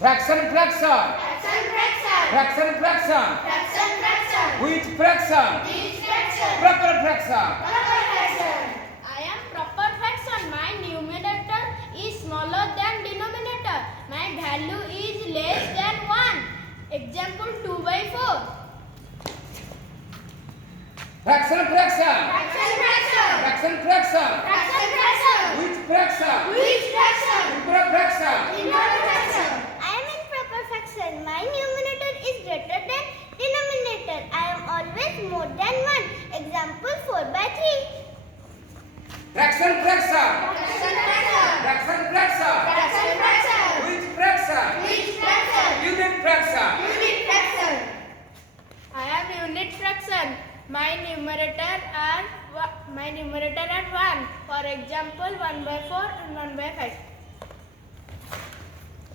Fraction, fraction. Fraction, fraction. Fraction, fraction. Fraction, fraction. Which fraction? Which fraction? Proper fraction. Proper fraction. I am proper fraction. My numerator is smaller than denominator. My value is less than 1. Example 2/4. Fraction, fraction. Fraction, fraction. Fraction, fraction. Fraction, fraction. Which fraction? Which fraction? Improper fraction. Improper fraction. I am in proper fraction. My numerator is greater than denominator. I am always more than 1. Example 4/3. Fraction, fraction. Fraction, fraction. Fraction, fraction. Fraction, fraction. Which fraction? Which fraction? Unit fraction. Unit fraction. I am unit fraction. My numerator are 1. For example 1/4 and 1/5.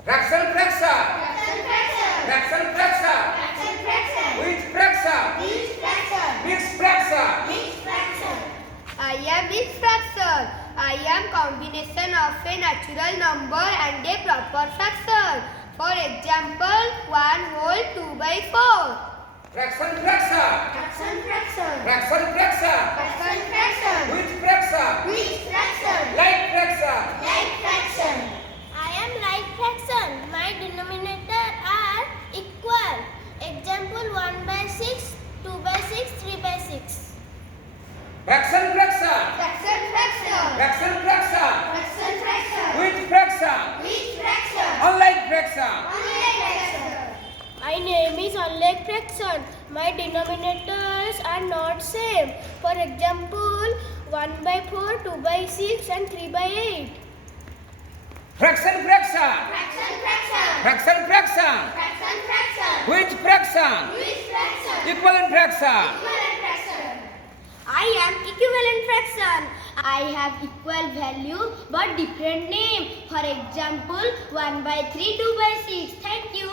Fraction, fraction. Fraction, fraction. Fraction, fraction. Fraction, fraction. Which fraction? Which fraction? Mixed fraction. Which fraction? I am mixed fraction. I am combination of a natural number and a proper fraction. For example 1/2/4. Fraction, fraction. Fraction, fraction. Fraction, fraction. Fraction, fraction. Which fraction? Which fraction? Like fraction. Like fraction. I am like fraction. My denominator are equal. Example 1/6, 2/6, 3/6. Fraction, fraction. Fraction, fraction. Fraction, fraction. Fraction, fraction. Which fraction? Which fraction? Unlike fraction. Unlike fraction. My name is unlike fraction. My denominators are not same. For example 1/4, 2/6 and 3/8. Fraction, fraction. Fraction, fraction. Fraction, fraction. Fraction, fraction. Which fraction? Which fraction? Equivalent fraction. Equivalent fraction. I am equivalent fraction. I have equal value but different name. For example 1/3, 2/6. Thank you.